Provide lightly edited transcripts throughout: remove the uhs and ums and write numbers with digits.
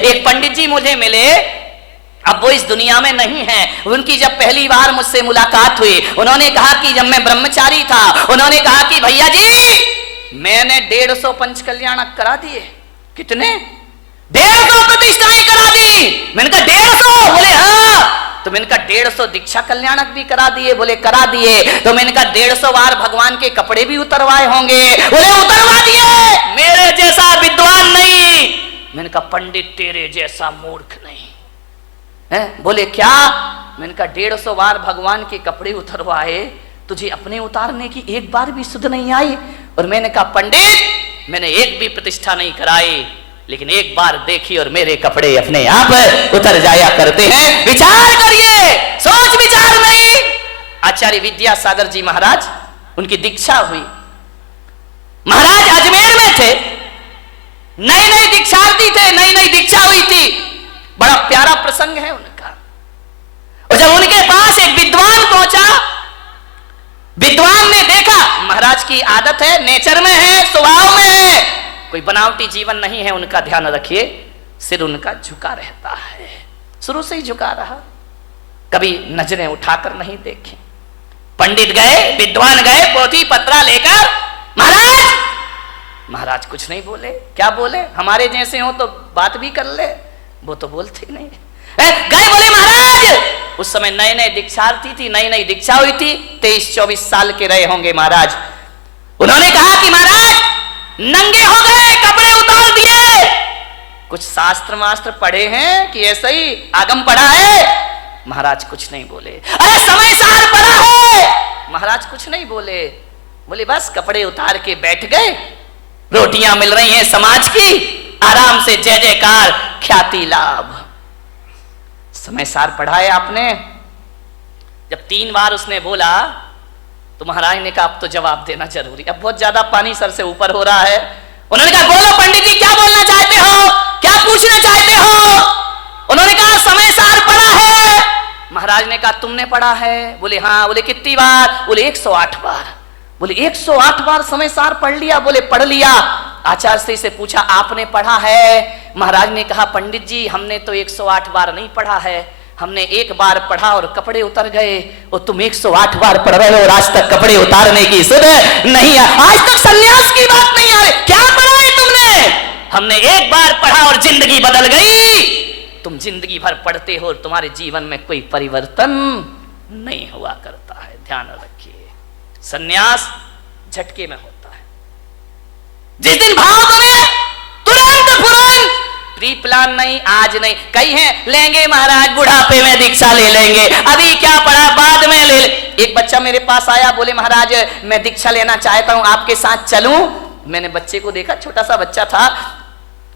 एक पंडित जी मुझे मिले, अब वो इस दुनिया में नहीं है। उनकी जब पहली बार मुझसे मुलाकात हुई, उन्होंने कहा कि जब मैं ब्रह्मचारी था, उन्होंने कहा कि भैया जी मैंने 150 पंच कल्याणक करा दिए। कितने? 150 प्रतिष्ठाएं करा दी। मैंने कहा 150? बोले हाँ। तो मैंने कहा 150 दीक्षा कल्याणक भी करा दिए? बोले करा दिए। तो मैंने कहा 150 बार भगवान के कपड़े भी उतरवाए होंगे? बोले उतरवा दिए। मेरे जैसा विद्वान नहीं। मैंने कहा पंडित तेरे जैसा मूर्ख नहीं है। बोले क्या? मैंने कहा 150 बार भगवान के कपड़े उतरवाए, तुझे अपने उतारने की एक बार भी सुध नहीं आई? और मैंने कहा पंडित मैंने एक भी प्रतिष्ठा नहीं कराई, लेकिन एक बार देखी और मेरे कपड़े अपने आप उतर जाया करते हैं। विचार करिए, सोच विचार नहीं। आचार्य विद्यासागर जी महाराज, उनकी दीक्षा हुई। महाराज अजमेर में थे, नई नई दीक्षार्थी थे, नई नई दीक्षा हुई थी। बड़ा प्यारा प्रसंग है उनका। और जब उनके पास एक विद्वान पहुंचा, विद्वान ने देखा महाराज की आदत है, नेचर में है, स्वभाव में है, कोई बनावटी जीवन नहीं है उनका, ध्यान रखिए। सिर उनका झुका रहता है, शुरू से ही झुका रहा, कभी नजरें उठाकर नहीं देखे। पंडित गए, विद्वान गए, पोथी पत्रा लेकर, महाराज कुछ नहीं बोले। क्या बोले? हमारे जैसे हो तो बात भी कर ले, वो तो बोलते ही नहीं। गए, बोले महाराज, उस समय नए नए दीक्षार्थी थी, नई नई दीक्षा हुई थी, 23-24 साल के रहे होंगे महाराज। उन्होंने कहा कि महाराज नंगे हो गए, कपड़े उतार दिए, कुछ शास्त्र मास्त्र पढ़े हैं कि ऐसे ही आगम पढ़ा है? महाराज कुछ नहीं बोले। अरे समय सार पढ़ा है? महाराज कुछ नहीं बोले। बोले बस कपड़े उतार के बैठ गए, रोटियां मिल रही हैं समाज की, आराम से जय जयकार, ख्याति लाभ। समय सार पढ़ाया आपने? जब 3 बार उसने बोला तो महाराज ने कहा अब तो जवाब देना जरूरी, अब बहुत ज्यादा पानी सर से ऊपर हो रहा है। उन्होंने कहा बोलो पंडित जी, क्या बोलना चाहते हो, क्या पूछना चाहते हो? उन्होंने कहा समय सार पढ़ा है। महाराज ने कहा तुमने पढ़ा है? बोले हाँ। बोले कितनी बार? बोले 108 बार। बोले 108 बार समय सार पढ़ लिया? बोले पढ़ लिया। आचार्य से पूछा आपने पढ़ा है? महाराज ने कहा पंडित जी हमने तो 108 बार नहीं पढ़ा है, हमने एक बार पढ़ा और कपड़े उतर गए, और तुम 108 बार पढ़ रहे हो और आज तक कपड़े उतारने की सुध नहीं है, आज तक संन्यास की बात नहीं आ रही। क्या पढ़ा है तुमने? हमने एक बार पढ़ा और जिंदगी बदल गई। तुम जिंदगी भर पढ़ते हो और तुम्हारे जीवन में कोई परिवर्तन नहीं हुआ करता है। ध्यान रखिए, संन्यास झटके में होता है। जिस दिन भाव बने तुरंत प्री प्लान नहीं, आज नहीं। कई हैं लेंगे महाराज बुढ़ापे में दीक्षा ले लेंगे, अभी क्या पढ़ा बाद में ले। एक बच्चा मेरे पास आया, बोले महाराज मैं दीक्षा लेना चाहता हूं, आपके साथ चलूं? मैंने बच्चे को देखा, छोटा सा बच्चा था।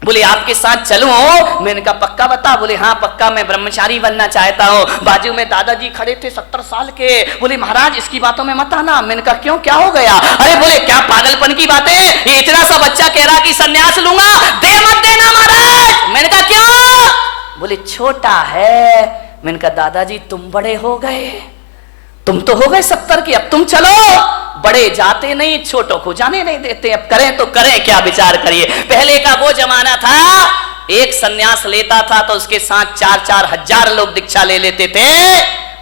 बोले आपके साथ चलूं? मैंने कहा पक्का बता? बोले हाँ पक्का, मैं ब्रह्मचारी बनना चाहता हूँ। बाजू में दादाजी खड़े थे 70 साल के। बोले महाराज इसकी बातों में मत आना। मैंने कहा क्यों, क्या हो गया? अरे बोले क्या पागलपन की बातें, ये इतना सा बच्चा कह रहा कि संन्यास लूंगा, दे मत देना महाराज। मैंने कहा क्यों? बोले छोटा है। मैंने कहा दादाजी तुम बड़े हो गए, तुम तो हो गए 70 के, अब तुम चलो। बड़े जाते नहीं, छोटों को जाने नहीं देते। अब करें तो करें क्या, विचार करिए। पहले का वो जमाना था, एक सन्यास लेता था तो उसके साथ 4-4 हजार लोग दीक्षा ले लेते थे।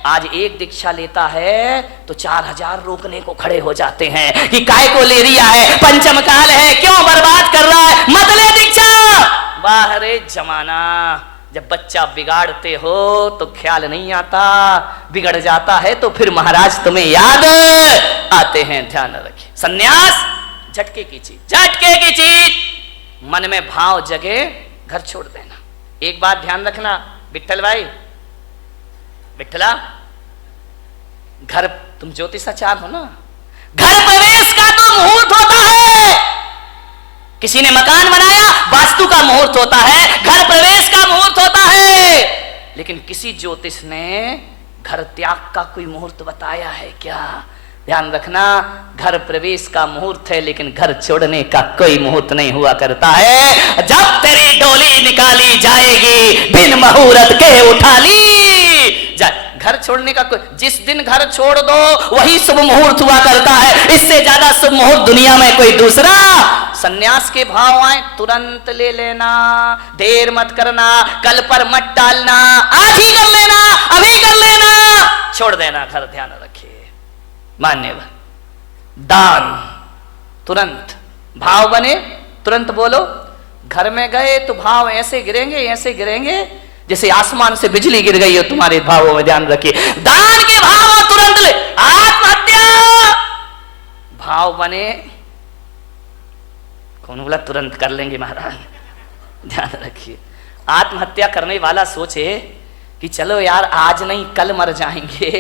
आज एक दीक्षा लेता है तो 4000 रोकने को खड़े हो जाते हैं कि काय को ले रिया है, पंचम काल है, क्यों बर्बाद कर रहा है, मत ले दीक्षा। बाहरे जमाना, जब बच्चा बिगाड़ते हो तो ख्याल नहीं आता, बिगड़ जाता है तो फिर महाराज तुम्हें याद आते हैं। ध्यान रखिए, सन्यास झटके की चीज, झटके की चीज। मन में भाव जगे, घर छोड़ देना। एक बात ध्यान रखना विठल भाई, विठला, घर तुम ज्योतिषाचार्य हो ना, घर प्रवेश का तो मुहूर्त होता है। किसी ने मकान बनाया, वास्तु का मुहूर्त होता है, घर प्रवेश का मुहूर्त होता है। लेकिन किसी ज्योतिष ने घर त्याग का कोई मुहूर्त बताया है क्या? ध्यान रखना, घर प्रवेश का मुहूर्त है लेकिन घर छोड़ने का कोई मुहूर्त नहीं हुआ करता है। जब तेरी डोली निकाली जाएगी, बिन मुहूर्त के उठा ली जाए। घर छोड़ने का कोई, जिस दिन घर छोड़ दो वही शुभ मुहूर्त हुआ करता है। इससे ज्यादा शुभ मुहूर्त दुनिया में कोई दूसरा सन्यास के भाव आए तुरंत ले लेना, देर मत करना, कल पर मत टालना, आज ही कर लेना, अभी कर लेना, छोड़ देना घर। ध्यान रखिए मान्यवर, दान तुरंत, भाव बने तुरंत बोलो। घर में गए तो भाव ऐसे गिरेंगे, ऐसे गिरेंगे जैसे आसमान से बिजली गिर गई हो तुम्हारे भावों में। ध्यान रखिए, दान के भाव तुरंत ले। आत्महत्या भाव बने, कौन बोला तुरंत कर लेंगे महाराज? ध्यान रखिए, आत्महत्या करने वाला सोचे कि चलो यार आज नहीं कल मर जाएंगे,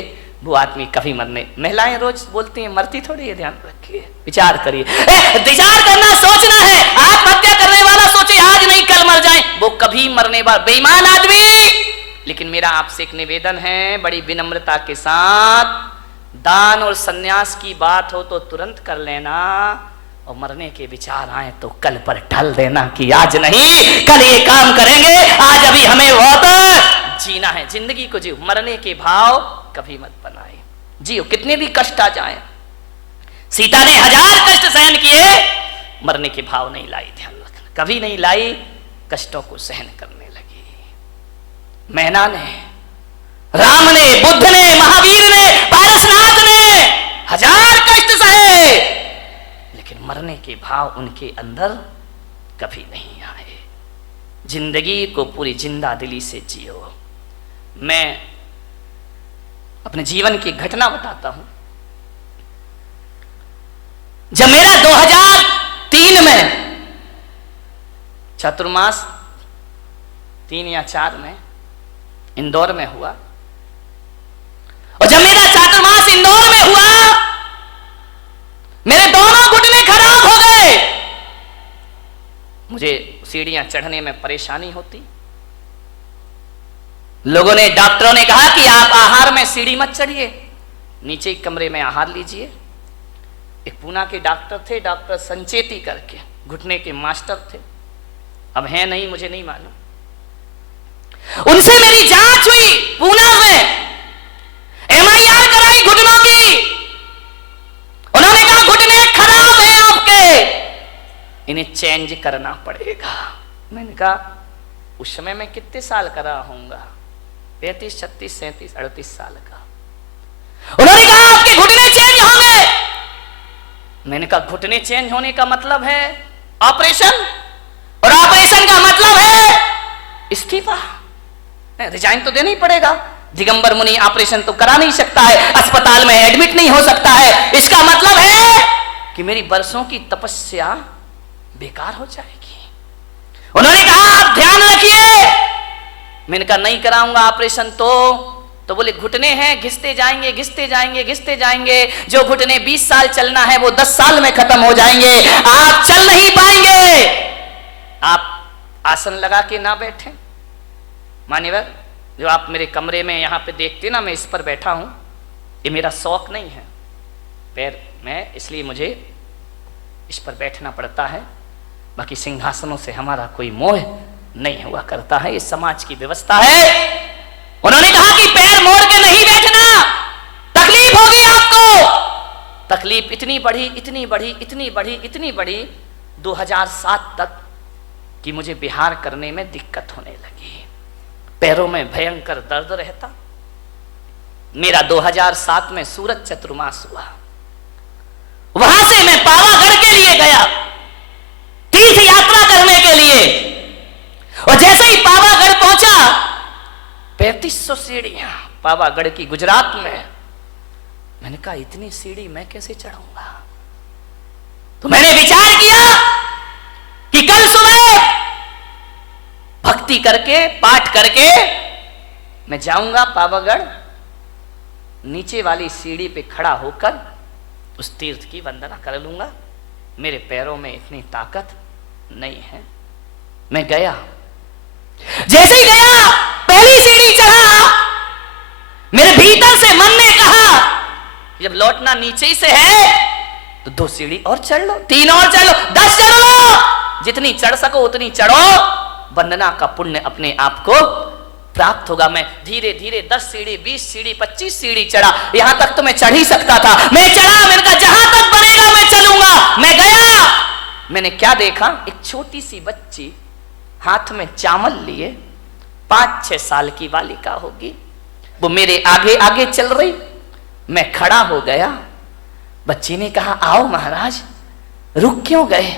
वो आदमी कभी मरने, महिलाएं रोज बोलती हैं मरती थोड़ी है। ध्यान रखिए, विचार करिए, विचार करना, सोचना है। आत्महत्या करने वाला सोचे आज नहीं कल मर जाए, वो कभी मरने वाला बेईमान आदमी। लेकिन मेरा आपसे एक निवेदन है बड़ी विनम्रता के साथ, दान और सन्यास की बात हो तो तुरंत कर लेना, और मरने के विचार आए तो कल पर टल देना कि आज नहीं कल ये काम करेंगे, आज अभी हमें बहुत जीना है, जिंदगी को जियो। मरने के भाव कभी मत बनाए, जियो कितने भी कष्ट आ जाए। सीता ने 1000 कष्ट सहन किए, मरने के भाव नहीं लाई। ध्यान रखना, कभी नहीं लाई, कष्टों को सहन करने लगी। मैना ने, राम ने, बुद्ध ने, महावीर ने, पारसनाथ ने 1000 कष्ट सहे, लेकिन मरने के भाव उनके अंदर कभी नहीं आए। जिंदगी को पूरी जिंदा दिली से जियो। मैं अपने जीवन की घटना बताता हूं। जब मेरा 2003 में चतुर्मास 3 या 4 में इंदौर में हुआ, और जब मेरा चातुर्मास इंदौर में हुआ, मेरे दोनों घुटने खराब हो गए। मुझे सीढ़ियां चढ़ने में परेशानी होती। लोगों ने, डॉक्टरों ने कहा कि आप आहार में सीढ़ी मत चढ़िए, नीचे ही कमरे में आहार लीजिए। एक पूना के डॉक्टर थे, डॉक्टर संचेती करके, घुटने के मास्टर थे, अब हैं नहीं, मुझे नहीं मालूम। उनसे मेरी जांच हुई पूना में, MIR कराई घुटनों की। उन्होंने कहा घुटने खराब हैं आपके, इन्हें चेंज करना पड़ेगा। मैंने कहा उस समय मैं कितने साल का रहा होऊंगा, 35, 36, 37, 38 साल का। उन्होंने कहा आपके घुटने चेंज होंगे। मैंने कहा घुटने चेंज होने का मतलब है ऑपरेशन, और ऑपरेशन का मतलब है इस्तीफा, रिजाइन तो देना ही पड़ेगा। दिगंबर मुनि ऑपरेशन तो करा नहीं सकता है, अस्पताल में एडमिट नहीं हो सकता है। इसका मतलब है कि मेरी बरसों की तपस्या बेकार हो जाएगी। उन्होंने कहा आप ध्यान रखिए। मैंने कहा नहीं कराऊंगा ऑपरेशन तो बोले घुटने हैं, घिसते जाएंगे, घिसते जाएंगे, घिसते जाएंगे। जो घुटने 20 साल चलना है वो 10 साल में खत्म हो जाएंगे, आप चल नहीं पाएंगे। आप आसन लगा के ना बैठें। मान्यवर, जो आप मेरे कमरे में यहाँ पे देखते ना, मैं इस पर बैठा हूं, ये मेरा शौक नहीं है पैर में, इसलिए मुझे इस पर बैठना पड़ता है। बाकी सिंहासनों से हमारा कोई मोह नहीं हुआ करता है, ये समाज की व्यवस्था है। उन्होंने कहा कि पैर मोड़ के नहीं बैठना, तकलीफ होगी आपको। तकलीफ इतनी बढ़ी, इतनी बढ़ी, इतनी बढ़ी, इतनी बढ़ी 2007 तक कि मुझे बिहार करने में दिक्कत होने लगी। पैरों में भयंकर दर्द रहता। मेरा 2007 में सूरत चतुर्मास हुआ। वहां से मैं पावागढ़ के लिए गया, तीर्थ यात्रा करने के लिए। और जैसे ही पावागढ़ पहुंचा, 3500 सीढ़ियां पावागढ़ की, गुजरात में। मैंने कहा इतनी सीढ़ी मैं कैसे चढ़ूंगा? तो मैंने विचार किया कि कल सुबह भक्ति करके, पाठ करके मैं जाऊंगा पावागढ़, नीचे वाली सीढ़ी पे खड़ा होकर उस तीर्थ की वंदना कर लूंगा। मेरे पैरों में इतनी ताकत नहीं है। मैं गया, जैसे ही गया पहली सीढ़ी चढ़ा, मेरे भीतर से मन ने कहा जब लौटना नीचे ही से है तो 2 सीढ़ी और चढ़ लो, 3 और चढ़ लो, 10 चढ़ लो, जितनी चढ़ सको उतनी चढ़ो। वंदना का पुण्य अपने आप को प्राप्त होगा। मैं धीरे धीरे 10 सीढ़ी, 20 सीढ़ी, 25 सीढ़ी चढ़ा। यहां तक तो मैं चढ़ ही सकता था। मैं चढ़ा, मैंने कहा जहां तक बनेगा मैं चलूंगा। मैं गया, मैंने क्या देखा, एक छोटी सी बच्ची हाथ में चावल लिए, 5-6 साल की बालिका होगी, वो मेरे आगे आगे चल रही, मैं खड़ा हो गया। बच्ची ने कहा आओ महाराज। रुक क्यों गए?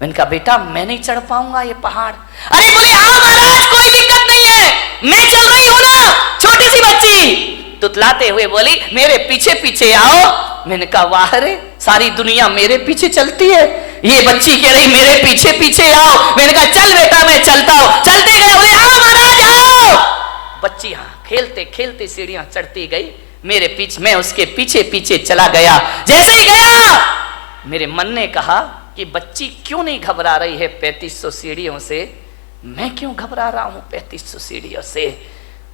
मैंने कहा बेटा मैं नहीं चढ़ पाऊंगा ये पहाड़। अरे बोले आओ महाराज कोई दिक्कत नहीं है, मैं चल रही हूं ना। छोटी सी बच्ची तुतलाते हुए बोली मेरे पीछे पीछे आओ। मैंने कहा वाह रे, सारी दुनिया मेरे पीछे चलती है, ये बच्ची कह रही मेरे पीछे पीछे आओ। मैंने कहा चल बेटा मैं चलता हूं। चलते गए, बोले आओ महाराज आओ। बच्ची हाँ खेलते खेलते सीढ़ियां चढ़ती गई, मेरे पीछे, मैं उसके पीछे पीछे चला गया। जैसे ही गया मेरे मन ने कहा कि बच्ची क्यों नहीं घबरा रही है 3500 सीढ़ियों से, मैं क्यों घबरा रहा हूं 3500 सीढ़ियों से।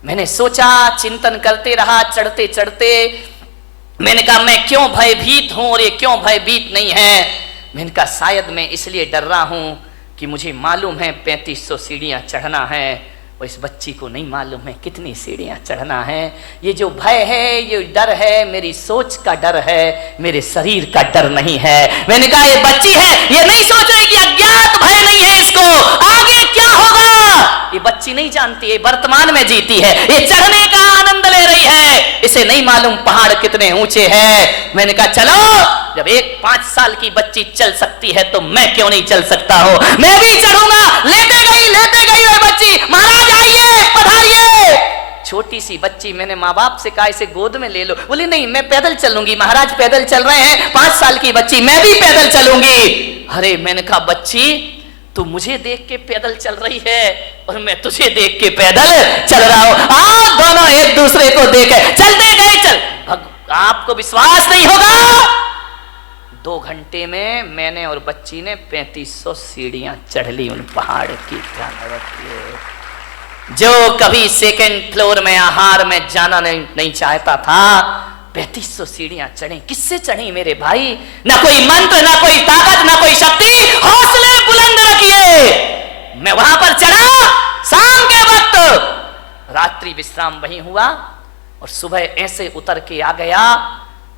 मैंने सोचा, चिंतन करते रहा चढ़ते चढ़ते। मैंने कहा मैं क्यों भयभीत हूं और ये क्यों भयभीत नहीं है। मैंने कहा शायद मैं इसलिए डर रहा हूं कि मुझे मालूम है 3500 सीढ़ियां चढ़ना है, और इस बच्ची को नहीं मालूम है कितनी सीढ़ियां चढ़ना है। ये जो भय है, ये डर है, मेरी सोच का डर है, मेरे शरीर का डर नहीं है। मैंने कहा ये बच्ची है, ये नहीं सोच रही कि अज्ञात भय नहीं है इसको, आगे क्या होगा ये बच्ची नहीं जानती है, वर्तमान में जीती है, ये चढ़ने का आनंद ले रही है, इसे नहीं मालूम पहाड़ कितने ऊंचे हैं। मैंने कहा चलो, जब एक 5 साल की बच्ची चल सकती है तो मैं क्यों नहीं चल सकता हूं, मैं भी चढ़ूंगा। लेते गई वो बच्ची, महाराज आइए पधारिए। छोटी सी बच्ची, मैंने माँ बाप से कहा इसे गोद में ले लो, बोली नहीं मैं पैदल चलूंगी। महाराज पैदल चल रहे हैं, 5 साल की बच्ची, मैं भी पैदल चलूंगी। अरे मैंने कहा बच्ची तू मुझे देख के पैदल चल रही है और मैं तुझे देख के पैदल चल रहा हूं, आप दोनों एक दूसरे को देखे चलते गए। चल आपको विश्वास नहीं होगा, 2 घंटे में मैंने और बच्ची ने 3500 सीढ़ियां चढ़ ली उन पहाड़ की। जो कभी 2nd फ्लोर में आहार में जाना नहीं चाहता था, 3500 सीढ़ियां चढ़ी। किससे चढ़ी मेरे भाई? ना कोई मंत्र, ना कोई ताकत, ना कोई शक्ति, हौसले बुलंद रखिए। मैं वहां पर चढ़ा शाम के वक्त, रात्रि विश्राम वहीं हुआ और सुबह ऐसे उतर के आ गया।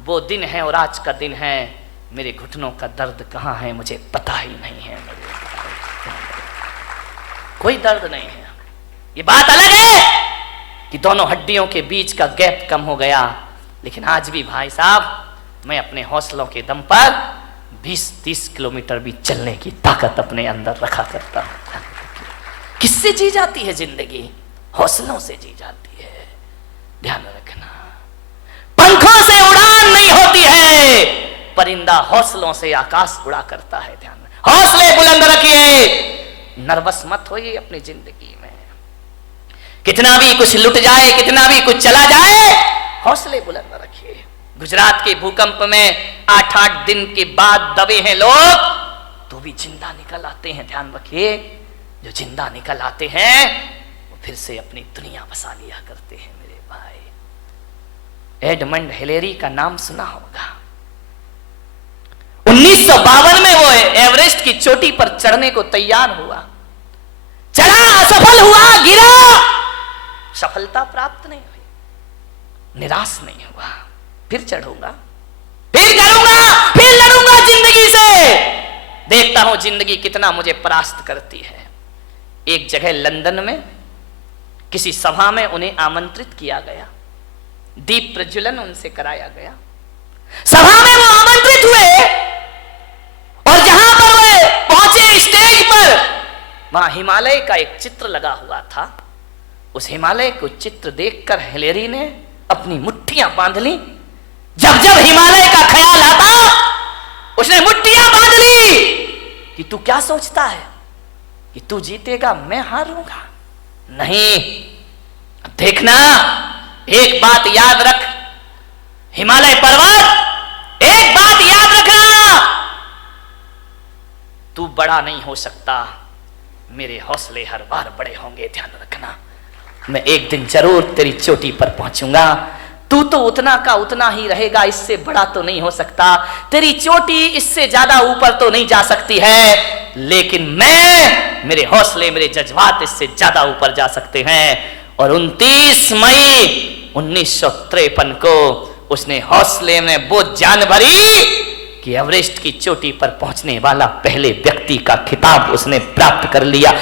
वो दिन है और आज का दिन है, मेरे घुटनों का दर्द कहां है मुझे पता ही नहीं है। कोई दर्द नहीं है। ये बात अलग है कि दोनों हड्डियों के बीच का गैप कम हो गया, लेकिन आज भी भाई साहब मैं अपने हौसलों के दम पर 20-30 किलोमीटर भी चलने की ताकत अपने अंदर रखा करता हूं। किससे जी जाती है जिंदगी? हौसलों से जी जाती है। ध्यान रखना, पंखों से उड़ान नहीं होती है, परिंदा हौसलों से आकाश उड़ा करता है। ध्यान, हौसले बुलंद रखिए, नर्वस मत होइए अपनी जिंदगी में। कितना भी कुछ लुट जाए, कितना भी कुछ चला जाए, हौसले बुलंद रखिए। गुजरात के भूकंप में 8-8 दिन के बाद दबे हैं लोग, तो भी जिंदा निकल आते हैं। ध्यान रखिए, जो जिंदा निकल आते हैं वो फिर से अपनी दुनिया बसा लिया करते हैं मेरे भाई। एडमंड हिलेरी का नाम सुना होगा। 1952 में वो एवरेस्ट की चोटी पर चढ़ने को तैयार हुआ, चढ़ा, असफल हुआ, गिरा, सफलता प्राप्त नहीं हुई, निराश नहीं हुआ। फिर चढ़ूंगा, फिर करूंगा, फिर लड़ूंगा जिंदगी से, देखता हूं जिंदगी कितना मुझे परास्त करती है। एक जगह लंदन में किसी सभा में उन्हें आमंत्रित किया गया, दीप प्रज्वलन उनसे कराया गया। सभा में वो आमंत्रित हुए और जहां पर वे पहुंचे स्टेज पर, वहां हिमालय का एक चित्र लगा हुआ था। उस हिमालय को चित्र देखकर हिलेरी ने अपनी मुट्ठियां बांध ली। जब जब हिमालय का ख्याल आता उसने मुट्ठियां बांध ली कि तू क्या सोचता है कि तू जीतेगा, मैं हारूंगा? नहीं, देखना, एक बात याद रख हिमालय पर्वत, एक बात याद रखना, तू बड़ा नहीं हो सकता, मेरे हौसले हर बार बड़े होंगे। ध्यान रखना, मैं एक दिन जरूर तेरी चोटी पर पहुंचूंगा। तू तो उतना का उतना ही रहेगा, इससे बड़ा तो नहीं हो सकता, तेरी चोटी इससे ज्यादा ऊपर तो नहीं जा सकती है, लेकिन मैं, मेरे हौसले, मेरे जज्बात इससे ज्यादा ऊपर जा सकते हैं। और 29 मई 1953 को उसने हौसले में वो जान भरी कि एवरेस्ट की चोटी पर पहुंचने वाला पहले व्यक्ति का खिताब उसने प्राप्त कर लिया।